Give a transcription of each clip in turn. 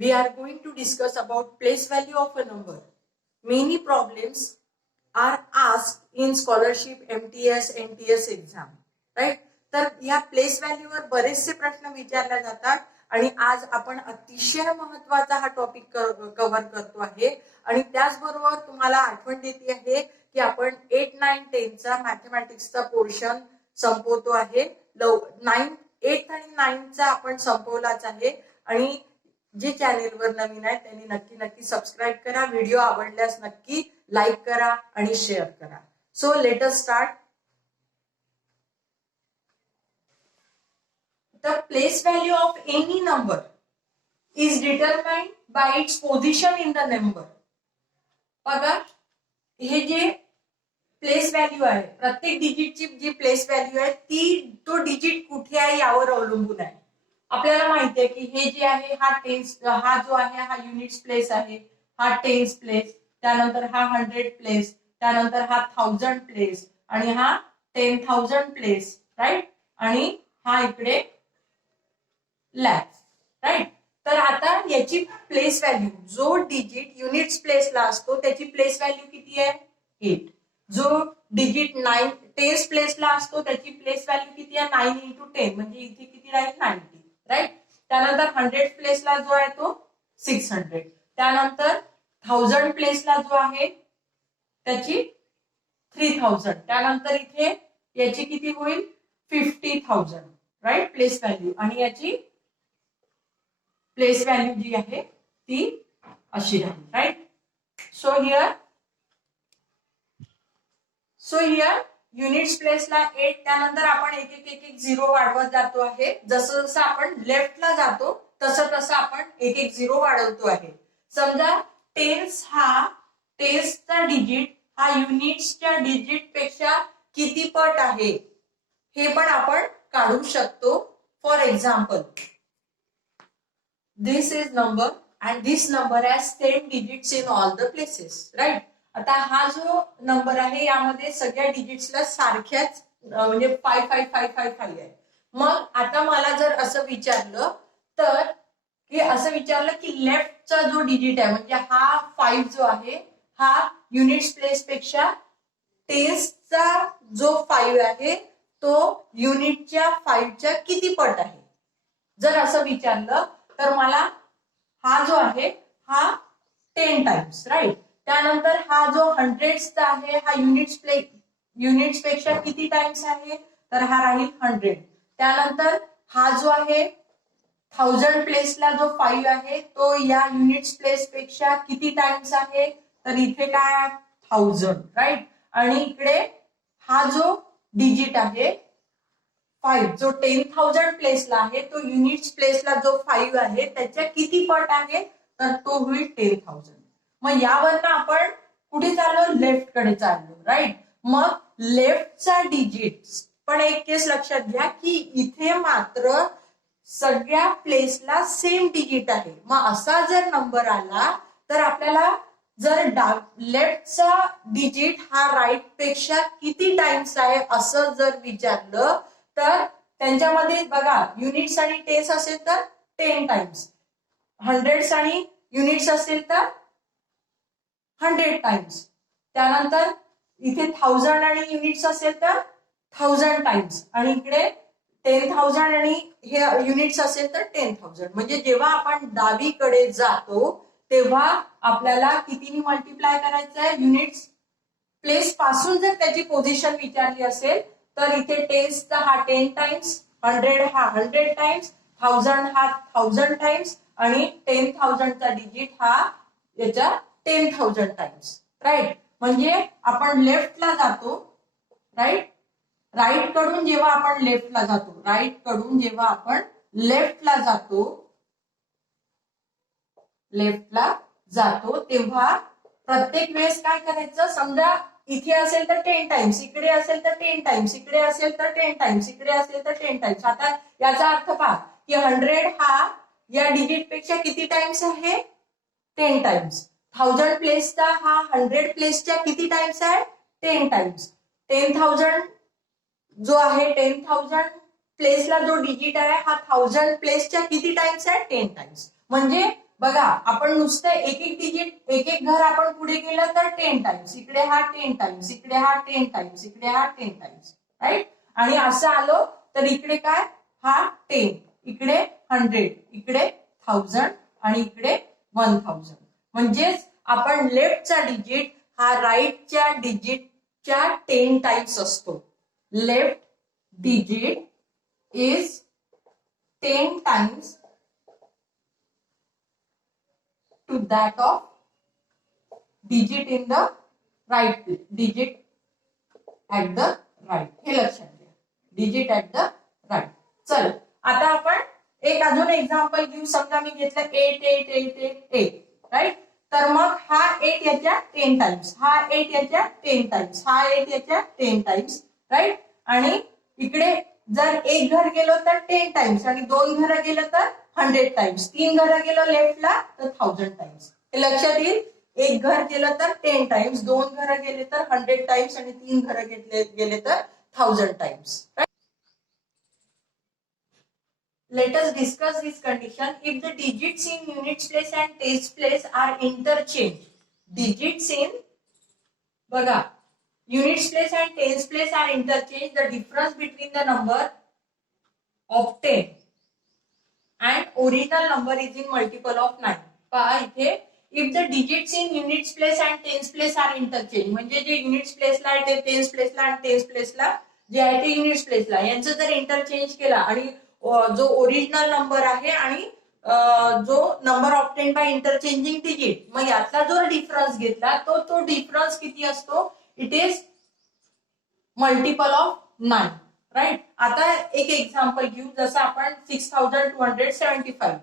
we are going to discuss about place value of a number. Many problems are asked in scholarship, MTS, NTS exam, right? तर या place व्हॅल्यूवर बरेचसे प्रश्न विचारले जातात आणि आज आपण अतिशय महत्वाचा हा टॉपिक कव्हर करतो आहे आणि त्याचबरोबर तुम्हाला आठवण देते आहे की आपण 8, 9, 10 चा मॅथमॅटिक्सचा पोर्शन संपवतो आहे. 8 आणि 9 चा आपण संपवलाच आहे आणि जे चॅनेलवर नवीन आहे त्यांनी नक्की सबस्क्राईब करा. व्हिडिओ आवडल्यास नक्की लाईक करा आणि शेअर करा. So let us start. The place value of any number is determined by its position in the number. बघा हे जे प्लेस व्हॅल्यू आहे प्रत्येक डिजिटची जी प्लेस व्हॅल्यू आहे ती तो डिजिट कुठे आहे यावर अवलंबून आहे. आपल्याला माहिती आहे की हे जे आहे हा जो आहे हा युनिट्स प्लेस आहे, हा टेन्स प्लेस, त्यानंतर हा 100 प्लेस, त्यानंतर हा 1000 प्लेस आणि हा 10,000 प्लेस, राईट. आणि हा इकडे लॅक्स, राईट. तर आता याची प्लेस व्हॅल्यू जो डिजिट युनिट्स प्लेसला असतो त्याची प्लेस व्हॅल्यू किती आहे 8. जो डिजिट 9 टेन्स प्लेसला असतो त्याची प्लेस व्हॅल्यू किती आहे 9 × 10 म्हणजे इथे किती राहील 90, राईट. त्यानंतर 100 प्लेसला जो आहे तो 600, त्यानंतर 1000 प्लेसला जो आहे त्याची 3000, त्यानंतर इथे याची किती होईल 50,000, राईट प्लेस व्हॅल्यू. आणि याची प्लेस व्हॅल्यू जी आहे ती अशी राहील, राईट. सो हियर युनिट्स प्लेसला 8, त्यानंतर आपण एक झिरो वाढवत जातो आहे. जसं आपण लेफ्टला जातो तसं आपण एक झिरो वाढवतो आहे. समजा टेन्सचा डिजिट हा युनिट्सच्या डिजिट पेक्षा किती पट आहे हे पण आपण काढू शकतो. For example this is number and this number has 10 digits in all the places, right. आता हा जो नंबर आहे यामध्ये सगळ्या डिजिट्सला सारख्याच म्हणजे 5555 आहे. मग आता मला जर असं विचारलं तर की लेफ्टचा जो डिजिट आहे म्हणजे हा 5 जो आहे हा युनिट्स प्लेस पेक्षा टेन्सचा जो 5 आहे तो युनिटच्या 5च्या किती पट आहे. जर असं विचारलं तर मला हा जो आहे हा 10 टाइम्स, राईट. त्यानंतर हा जो 100चा आहे हा युनिट्स पेक्षा किती टाइम्स आहे तर हा राहील 100. त्यानंतर हा जो आहे 1000 प्लेसला जो 5 आहे तो या युनिट्स प्लेस पेक्षा किती टाइम्स आहे तर इथे काय 1000, राईट. आणि इकडे हा जो डिजिट आहे 5 जो 10,000 प्लेसला आहे तो युनिट्स प्लेसला जो 5 आहे त्याच्या किती पट आहे तर तो होईल 10,000. मग यावरनं आपण कुठे चाललो लेफ्ट कडे चाललो, राईट. मग लेफ्टचा डिजिट पण एक केस लक्षात घ्या की इथे मात्र सगळ्या प्लेसला सेम डिजिट आहे. मग असा जर नंबर आला तर आपल्याला जर लेफ्टचा डिजिट हा राईट पेक्षा किती टाइम्स आहे असं जर विचारलं तर त्यांच्यामध्ये बघा युनिट्स आणि टेन्स असेल तर 10 टाइम्स, 100 आणि युनिट्स असेल तर 100 टाइम्स, त्यानंतर इथे 1000 आणि युनिट्स असेल तर 1000 टाइम्स आणि इकडे 10,000 आणि हे युनिट्स असेल तर 10,000. म्हणजे जेव्हा आपण डावीकडे जातो तेव्हा आपल्याला कितीने मल्टिप्लाय करायचं आहे युनिट्स प्लेस पासून जर त्याची पोझिशन विचारली असेल तर इथे टेन्सचा हा 10 टाइम्स, 100 हा 100 टाइम्स, 1000 हा 1000 टाइम्स आणि 10,000चा डिजिट हा याच्या 10,000 टाइम्स, राईट. म्हणजे आपण लेफ्टला जातो, राईट. राईट कडून जेव्हा आपण लेफ्टला जातो तेव्हा प्रत्येक वेळेस काय करायचं समजा इथे असेल तर 10 टाइम्स, इकडे असेल तर 10 टाइम्स, इकडे असेल तर 10 टाइम्स, इकडे असेल तर 10 टाइम्स. आता याचा अर्थ पहा की 100 हा या डिजिट पेक्षा किती टाइम्स आहे 10 टाइम्स. 1000 प्लेसचा हा 100 प्लेसच्या किती टाइम्स आहे 10 टाइम्स. 10,000 जो आहे 10,000 प्लेसला जो डिजिट आहे हा 1000 प्लेसच्या किती टाइम्स आहे 10 टाइम्स. म्हणजे बघा आपण नुसतं एक एक डिजिट एक एक घर आपण पुढे गेलं तर 10 टाइम्स, इकडे हा 10 टाइम्स, इकडे हा 10 टाइम्स, इकडे हा 10 टाइम्स, राईट. आणि असं आलो तर इकडे काय, हा 10, इकडे 100, इकडे 1000 आणि इकडे 1000. म्हणजेच आपण लेफ्टचा डिजिट हा राईटच्या डिजिटच्या 10 टाइम्स असतो. Left digit is 10 times to that of digit in the right, digit at the right. हे लक्षात घ्या, digit at the right. चल आता आपण एक अजून एक्झाम्पल घेऊ. समजा मी घेतलं 8 8 8 8 8, राईट. तर मग हा 8 याच्या 10 टाइम्स, हा 8 याच्या 10 टाइम्स, हा 8 याच्या 10 टाइम्स, राईट. आणि इकडे जर एक घर गेलो तर 10 टाइम्स आणि दोन घर गेलं तर 100 टाइम्स, तीन घर गेलो लेफ्टला तर 1000 टाइम्स. हे लक्षात येईल. एक घर गेलं तर 10 टाइम्स, दोन घर गेले तर 100 टाइम्स आणि तीन घर गेले तर 1000 times. Let us discuss this condition. If the digits in units place and tens place are interchanged, digits in बघा units place and tens place are interchanged, the difference between the number obtained and original number is in multiple of 9. पहा इथे if the digits in units place and tens place are interchanged, म्हणजे जे units place ला आहे ते tens place ला आणि tens place ला जे आहे ते units place ला, यांचं जर इंटरचेंज केला आणि जो ओरिजिनल नंबर आहे आणि जो number obtain by interchanging digit, मग यातला जो डिफरन्स घेतला तो डिफरन्स किती असतो, it is multiple of 9, right. आता एक एक्झाम्पल घेऊ. जसं आपण 6275,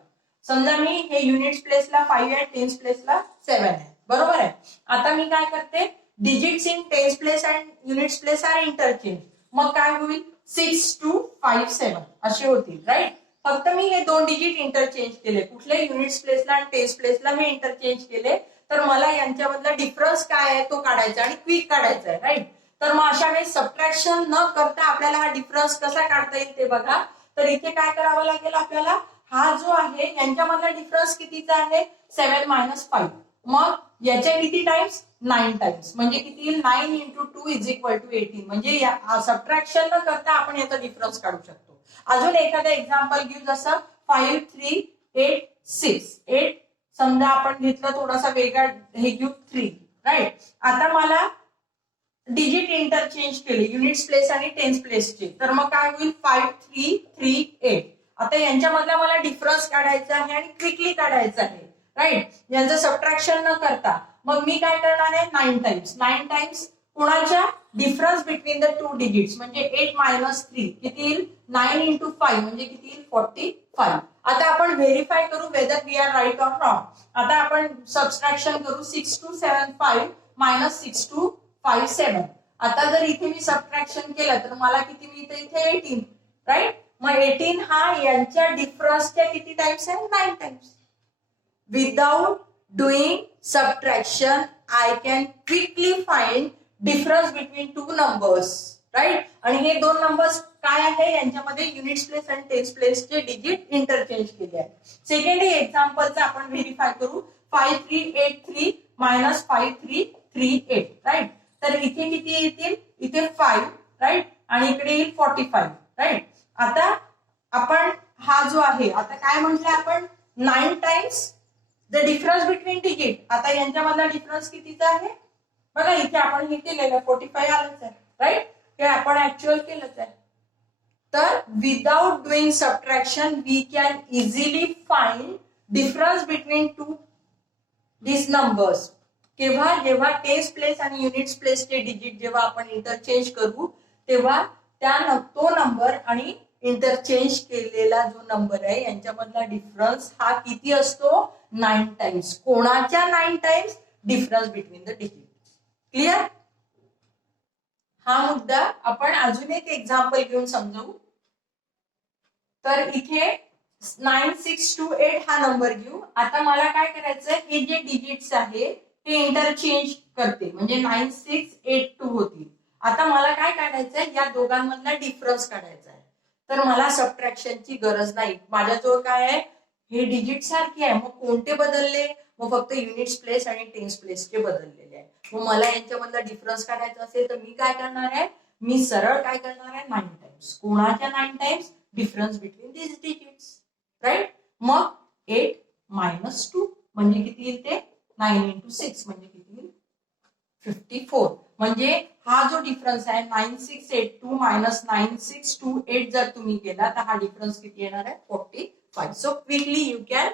समजा मी हे युनिट्स प्लेसला 5 आहे, टेन्स प्लेसला 7 आहे, बरोबर आहे. आता मी काय करते, digits in tens place and units place are interchange, मग काय होईल 6257 असे होतील, राईट. फक्त मी हे दोन डिजिट इंटरचेंज केले, कुठले युनिट्स प्लेसला आणि टेन्स प्लेसला मी इंटरचेंज केले, तर मला यांच्यामधला डिफरन्स काय आहे तो काढायचा आणि क्विक काढायचा आहे, राईट. तर मग अशा वेळेस सबट्रॅक्शन न करता आपल्याला हा डिफरन्स कसा काढता येईल ते बघा. तर इथे काय करावं लागेल आपल्याला, हा जो आहे यांच्यामधला डिफरन्स कितीचा आहे 7 - 5, मग याच्या किती टाइम्स 9 टाइम्स, म्हणजे किती येईल 9 × 2 = 18, म्हणजे सबट्रॅक्शन न करता आपण याचा डिफरन्स काढू शकतो. अजून एखादं एक्झाम्पल घेऊ. जसं 5386 8, समजा आपण घेतलं थोडासा वेगळा हे घेऊ 3, राईट. आता मला डिजिट इंटरचेंज केले युनिट्स प्लेस आणि टेन्स प्लेसचे, तर मग काय होईल 5338. आता यांच्यामधला मला डिफरन्स काढायचा आहे आणि क्विकली काढायचा आहे, राईट, यांचं सबट्रॅक्शन न करता. मग मी काय करणार आहे 9 टाइम्स, 9 टाइम्स कोणाच्या difference between the two digits, म्हणजे 8 - 3 किती येईल 9 × 5 म्हणजे किती येईल 45. आता आपण व्हेरीफाय करू whether we are right or wrong. आता आपण सबट्रॅक्शन करू 6275 - 6257. आता जर इथे मी सबट्रॅक्शन केलं तर मला किती मिळतं इथे 18, राईट. मग 18 हा यांच्या डिफरन्सच्या किती टाइम्स आहे 9 times. Without doing subtraction I can quickly find difference between two numbers, right. आणि हे दोन नंबर्स काय आहे यांच्यामध्ये युनिट्स प्लेस आणि टेन्स प्लेसचे डिजिट इंटरचेंज केले आहे. सेकंड एक्झाम्पलचा आपण व्हेरीफाय करू. 5383 - 5338, राईट. तर इथे किती येतील, इथे 5, राईट, आणि इकडे येईल 45, राईट. आता आपण हा जो आहे, आता काय म्हटलं आपण 9 times the difference between digit. आता यांच्यामधला डिफरन्स कितीचा आहे बघा, इथे आपण हे केलेलं 45 आलंच आहे, राईट, हे आपण ऍक्च्युअल केलंच आहे. तर without doing subtraction we can easily find difference between two this numbers. केव्हा, जेव्हा टेन्स प्लेस आणि युनिट्स प्लेसचे डिजिट जेव्हा आपण इंटरचेंज करू तेव्हा तो नंबर आणि इंटरचेंज केलेला जो नंबर आहे यांच्यामधला डिफरन्स हा किती असतो 9 टाइम्स. कोणाच्या 9 times, difference between the digit. Clear. हा मुद्दा आपण अजून एक एक्झाम्पल घेऊन समजू. तर इथे 9628 हा नंबर घेऊ. आता मला काय करायचं, हे जे डिजिट्स आहे ते इंटरचेंज करते, म्हणजे 9682 होतील. आता मला काय काढायचंय, या दोघांमधला डिफरन्स काढायचा आहे. तर मला सबट्रॅक्शनची गरज नाही. माझ्याजवळ काय आहे, हे डिजिट सारखे आहे, मग कोणते बदलले? मग फक्त युनिट्स प्लेस आणि टेन्स प्लेसचे बदललेले आहे. मग मला यांच्यामधला डिफरन्स काढायचा असेल तर मी काय करणार आहे? मी सरळ काय करणार आहे? 9 टाइम्स. कोणाच्या 9 टाइम्स? डिफरन्स बिटवीन दिस डिजिट्स, राईट? मग 8 मायनस 2 म्हणजे किती येईल ते? 9 इंटू 6 म्हणजे किती येईल? 54. म्हणजे हा जो डिफरन्स आहे 9682 मायनस 9628 जर तुम्ही केला तर हा डिफरन्स किती येणार आहे? 45. So quickly you can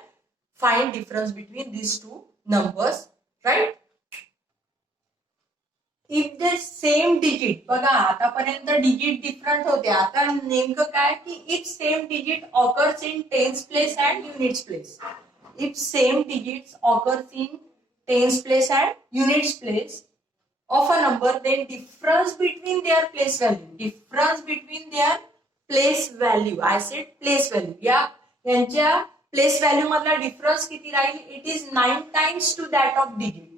find difference between these two numbers, right? If the same digit, बघा आतापर्यंत डिजिट डिफरंट होते, आता नेमकं काय की if same digit occurs in tens place and units place. If same digits occurs in tens place and units place of a number, then difference between their place value, difference between their place value, I said place value, या यांच्या place value मधला difference किती राहील? It is 9 times to that of digit.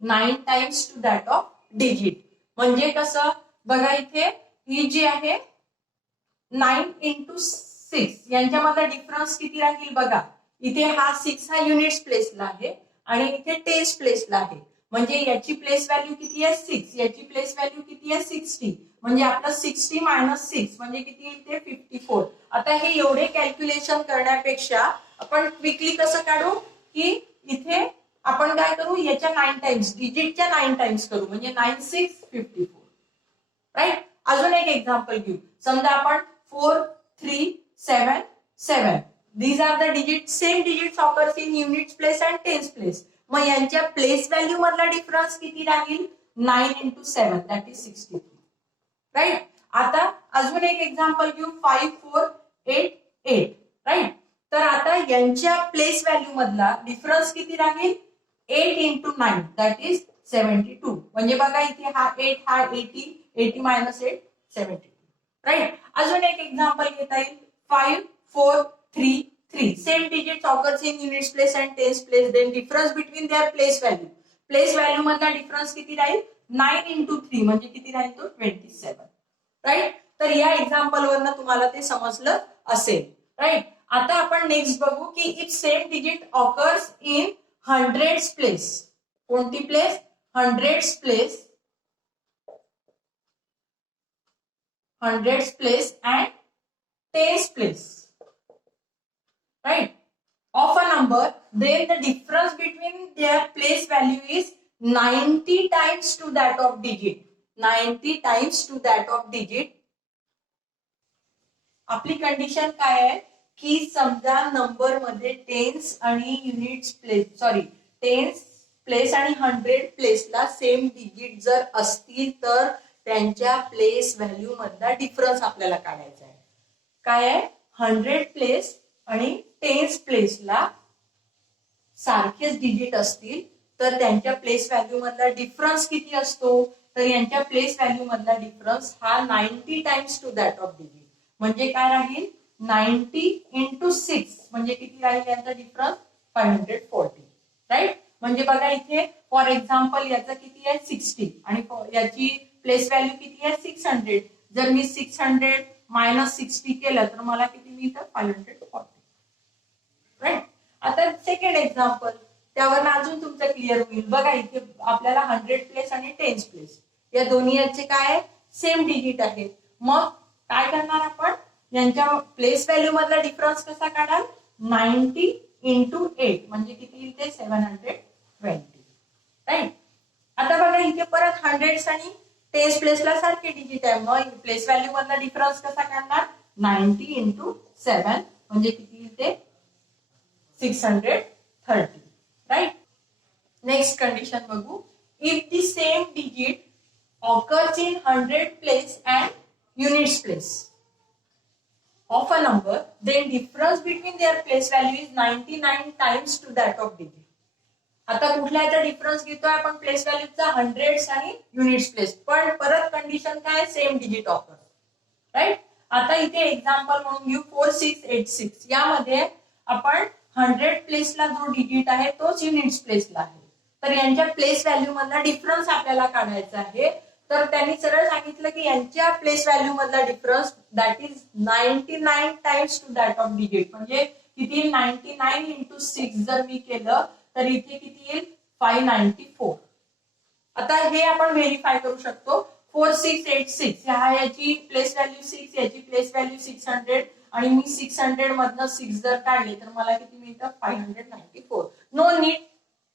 9 times to that of digit म्हणजे कसं? बघा इथे ही जी आहे 9 इंटू 6 यांच्यामधला डिफरन्स किती राहील? बघा इथे हा 6 हा युनिट्स प्लेसला आहे आणि इथे टेन्स प्लेसला आहे. म्हणजे याची प्लेस व्हॅल्यू किती आहे? 6. याची प्लेस व्हॅल्यू किती आहे? 60. म्हणजे आपलं 60 मायनस 6 म्हणजे किती येईल ते? 54. आता हे एवढे कॅल्क्युलेशन करण्यापेक्षा आपण क्विकली कसं काढू की इथे आपण काय करू? याच्या 9 टाइम्स, डिजिटच्या 9 टाइम्स करू म्हणजे 9 6 54, राईट? अजून एक एक्झाम्पल घेऊ. समजा आपण 4 3 7 7. These are the digit, same digits occurs in units place and tens place. मग यांच्या प्लेस व्हॅल्यू मधला डिफरन्स किती राहील? 9 इंटू 7 दॅट इज 63, राईट? आता अजून एक एक्झाम्पल घेऊ. 5 4 8 8, राईट? तर आता यांच्या प्लेस व्हॅल्यू मधला डिफरन्स किती राहील? 8 इंटू 9 दॅट इज 72. म्हणजे बघा इथे हा 8 हा 80, 80 मायनस 8 72, राईट? अजून एक एक्झाम्पल घेता येईल. 5 4 3 3. Same digits occurs in units place and tens place. Then difference between their place value. Place value मधला डिफरन्स किती राहील? 9 इंटू 3 म्हणजे किती राहील तो? 27, राईट? तर या एक्झाम्पल वरनं तुम्हाला ते समजलं असेल, राईट? आता आपण नेक्स्ट बघू की if same digit occurs in hundreds place. कोणती place? Hundreds place. Hundreds place and tens place, right, of a number, then the difference between their place value is 90 times to that of digit. 90 times to that of digit. आपली condition काय आहे की समजा number मध्ये tense आणि units place, sorry tense place आणि 100 प्लेसला same digit जर असतील तर त्यांच्या प्लेस व्हॅल्यू मधला डिफरन्स आपल्याला काढायचा आहे. काय आहे? 100 प्लेस आणि टेन्स प्लेसला सारखेच डिजिट असतील तर त्यांच्या प्लेस व्हॅल्यू मधला डिफरन्स किती असतो? तर यांच्या प्लेस व्हॅल्यू मधला डिफरन्स हा 90 times to that of digit म्हणजे काय राहील? 90 इंटू 6 म्हणजे किती राहील यांचा डिफरन्स? 540, राईट? म्हणजे बघा इथे फॉर एक्झाम्पल याचा किती आहे? 60 आणि याची प्लेस व्हॅल्यू किती आहे? 600. जर मी 600 मायनस 60 केलं तर मला किती मिळतं? 540, राईट? आता सेकंड एक्झाम्पल, त्यावर अजून तुमचं क्लिअर होईल. बघा इथे आपल्याला 100 प्लेस आणि टेन्स प्लेस या दोन्ही याचे काय आहे? सेम डिजिट आहेत. मग काय करणार आपण? यांच्या प्लेस व्हॅल्यू मधला डिफरन्स कसा काढाल? 90 इंटू 8 म्हणजे किती येईल ते? 720, राईट? आता बघा इथे परत 100 आणि टेन्स प्लेसला सारखे डिजिट आहे, मग प्लेस व्हॅल्यू मधला डिफरन्स कसा काढणार? 90 इंटू 7 म्हणजे किती येईल ते? 630, राईट? नेक्स्ट कंडिशन बघू. If the same digit occurs in 100 place and units place of a number, then difference between their place value is 99 times to that of digit. आता कुठल्याचा difference घेतोय आपण? प्लेस व्हॅल्यूचा 100 आणि units place, पण परत condition काय? Same digit occur, right? आता इथे example म्हणून घेऊ 4686. यामध्ये आपण 100 प्लेसला जो डिजिट आहे तोच युनिट्स प्लेसला आहे, तर यांच्या प्लेस व्हॅल्यू मधला डिफरन्स आपल्याला काढायचा आहे. तर त्यांनी सरळ सांगितलं की यांच्या प्लेस व्हॅल्यू मधला difference that is 99 times to that of digit म्हणजे किती येईल 99 इंटू 6 जर मी केलं तर इथे किती येईल 594. आता हे आपण व्हेरीफाय करू शकतो. 4686 याची प्लेस व्हॅल्यू 6, याची प्लेस व्हॅल्यू 600 आणि मी 600 मधनं 6 जर काढले तर मला किती मिळतं 594. No need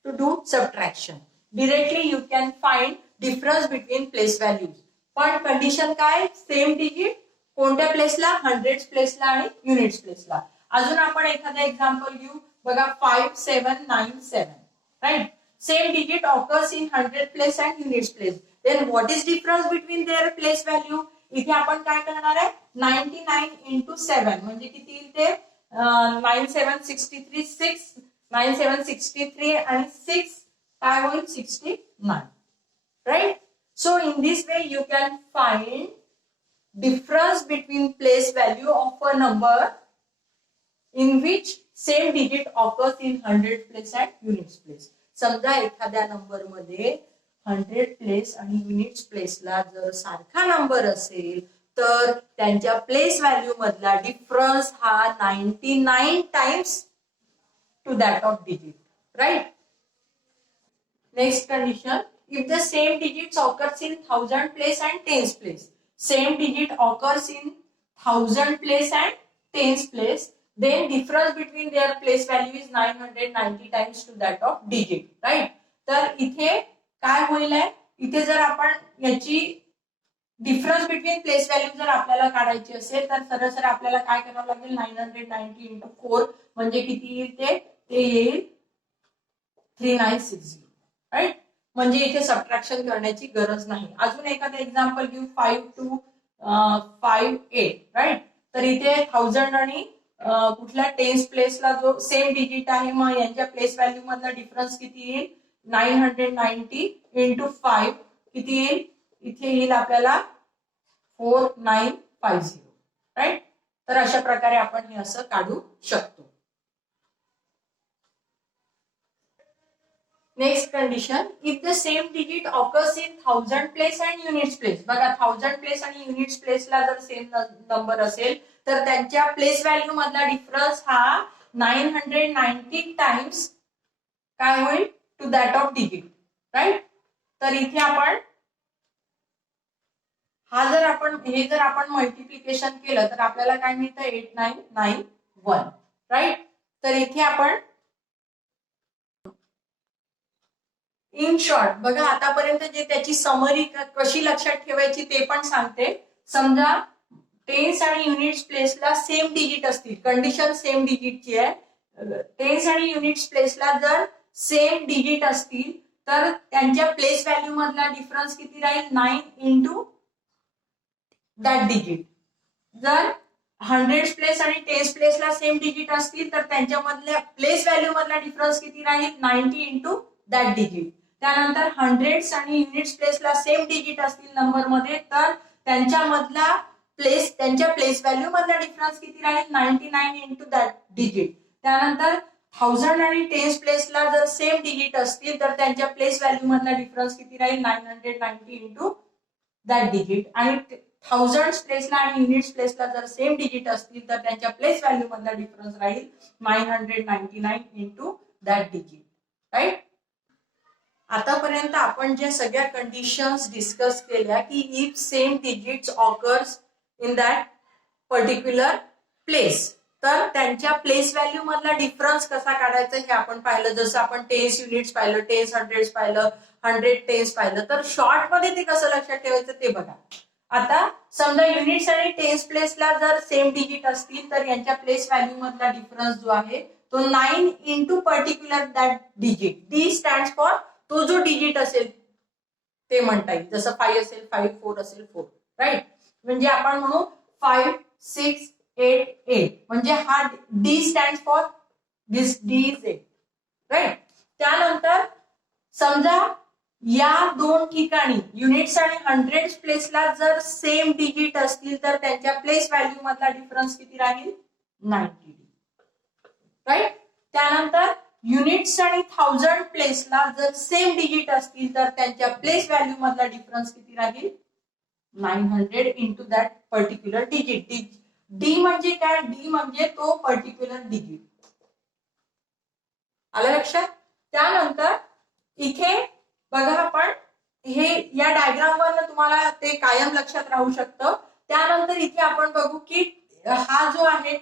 to do subtraction. Directly you can find difference between place values. पण कंडिशन काय, सेम डिजिट कोणत्या प्लेसला, हंड्रेड्स प्लेसला आणि युनिट्स प्लेसला. अजून आपण एखादं एक्झाम्पल घेऊ बघा. 5797 right. Same digit occurs in 100 place and units place. Then what is difference between their place value? इथे आपण काय करणार आहे 99 into 7 म्हणजे किती येईल ते 9763 6 9763 आणि 6 काय होईल 69 right. So in this way you can find difference between place value of a number in which same digit occurs in 100 place and units place. समजा एखाद्या नंबर मध्ये 100 प्लेस आणि युनिट्स प्लेसला जर सारखा नंबर असेल तर त्यांच्या प्लेस व्हॅल्यू मधला डिफरन्स हा 99 times to that of digit right. Next condition, if the same digits occurs in 1000 place and tens place. Same digit occurs in 1000 place and tens place, then difference between their place value is 990 times to that of digit right. तर इथे काय होईल आहे, इथे जर आपण याची difference between place value जर आपल्याला काढायची असेल तर सरळ आपल्याला काय करावं लागेल 990 इंटू 4 म्हणजे किती येईल ते येईल 3960 राईट. म्हणजे इथे सबट्रॅक्शन करण्याची गरज नाही. अजून एखादं एक्झाम्पल घेऊ 5258 राईट. तर इथे 1000 आणि कुठल्या टेन्स प्लेसला जो सेम डिजिट आहे मग यांच्या प्लेस व्हॅल्यू मधला डिफरन्स किती येईल 990 इंटू 5 किती येईल, इथे येईल आपल्याला 4950 राईट. तर अशा प्रकारे आपण हे असं काढू शकतो. Next condition, if the same digit occurs in 1000 place and units place. बघा 1000 प्लेस आणि युनिट्स प्लेसला जर सेम नंबर असेल तर त्यांच्या प्लेस व्हॅल्यू मधला डिफरन्स हा 990 टाइम्स काय होईल to that of digit right. तर इथे आपण हे जर आपण मल्टिप्लिकेशन केलं तर आपल्याला काय मिळतं 8991 राईट. तर इथे आपण इन शॉर्ट बघा आतापर्यंत जे त्याची समरी कशी लक्षात ठेवायची ते पण सांगते. समजा टेन्स आणि युनिट्स प्लेसला सेम डिजिट असतील, कंडिशन सेम डिजिटची आहे. टेन्स आणि युनिट्स प्लेसला जर सेम डिजिट असतील तर त्यांच्या प्लेस व्हॅल्यू मधला डिफरन्स किती राहील 9 इंटू दॅट डिजिट. जर हंड्रेड्स प्लेस आणि टेन्स प्लेसला सेम डिजिट असतील तर त्यांच्या मधल्या प्लेस व्हॅल्यू मधला डिफरन्स किती राहील 90 इंटू दॅट डिजिट. त्यानंतर हंड्रेड्स आणि युनिट्स प्लेसला सेम डिजिट असतील नंबर मध्ये तर त्यांच्या प्लेस व्हॅल्यू मधला डिफरन्स किती राहील 99 इंटू दॅट डिजिट. त्यानंतर 1000 आणि टेन्स प्लेसला जर सेम डिजिट असतील तर त्यांच्या प्लेस व्हॅल्यू मधला डिफरन्स किती राहील 990 इंटू दॅट डिजिट. आणि 1000 प्लेसला आणि युनिट्स प्लेसला जर सेम डिजिट असतील तर त्यांच्या प्लेस व्हॅल्यू मधला डिफरन्स राहील 999 इंटू दॅट डिजिट राईट. आतापर्यंत आपण जे सगळ्या कंडिशन्स डिस्कस केल्या की if same digits occurs in that particular place तर त्यांच्या प्लेस व्हॅल्यू मधला डिफरन्स कसा काढायचा हे आपण पाहिलं. जसं आपण टेन्स युनिट्स पाहिलं, टेन्स हंड्रेड्स पाहिलं, 100 टेन्स पाहिलं. तर शॉर्ट मध्ये ते कसं लक्षात ठेवायचं ते बघा. आता समजा युनिट्स आणि टेन्स प्लेसला जर सेम डिजिट असतील तर यांच्या प्लेस व्हॅल्यू मधला डिफरन्स जो आहे तो 9 into particular that digit. D stands for तो जो डिजिट असेल ते म्हणता येईल. जसं 5 असेल 5, 4 असेल 4 राईट. म्हणजे आपण म्हणू 5, 6, 8, 8 म्हणजे हा D stands for this D is 8 right. त्यानंतर समजा या दोन ठिकाणी युनिट्स आणि हंड्रेड्स प्लेसला जर सेम डिजिट असतील तर त्यांच्या प्लेस व्हॅल्यू मधला डिफरन्स किती राहील 90 राईट. त्यानंतर युनिट्स आणि 1000 प्लेसला जर सेम डिजिट असतील तर त्यांच्या प्लेस व्हॅल्यू मधला डिफरन्स किती राहील 900 into that particular digit. D म्हणजे काय, डी म्हणजे तो पर्टिक्युलर डिजिट आलं लक्षात? त्यानंतर इथे बघा आपण हे या डायग्राम वरनं तुम्हाला ते कायम लक्षात राहू शकतं. त्यानंतर इथे आपण बघू की हा जो आहे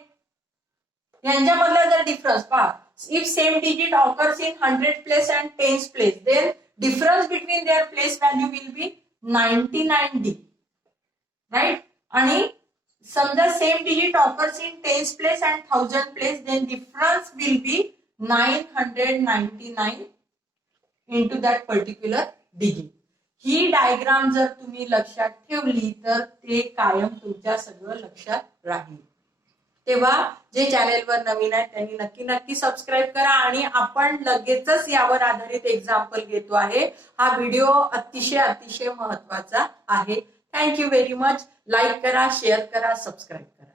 यांच्यामधला जर डिफरन्स पहा, if same digit occurs in 100 place and 10 place then difference between their place value will be 99D, right. आणि समजा same digit occurs in 10 place and 1000 place then difference will be 999 into that particular digit. ही diagram जर तुम्ही लक्षात ठेवली तर ते कायम तुमच्या सगळं लक्षात राहील. तेव्हा जे चॅनेलवर नवीन आहे त्यांनी नक्की नक्की सबस्क्राईब करा. आणि आपण लगेचच यावर आधारित एक्झाम्पल घेतो आहे. हा व्हिडिओ अतिशय अतिशय महत्वाचा आहे. Thank you very much. लाईक करा, शेअर करा, सबस्क्राईब करा.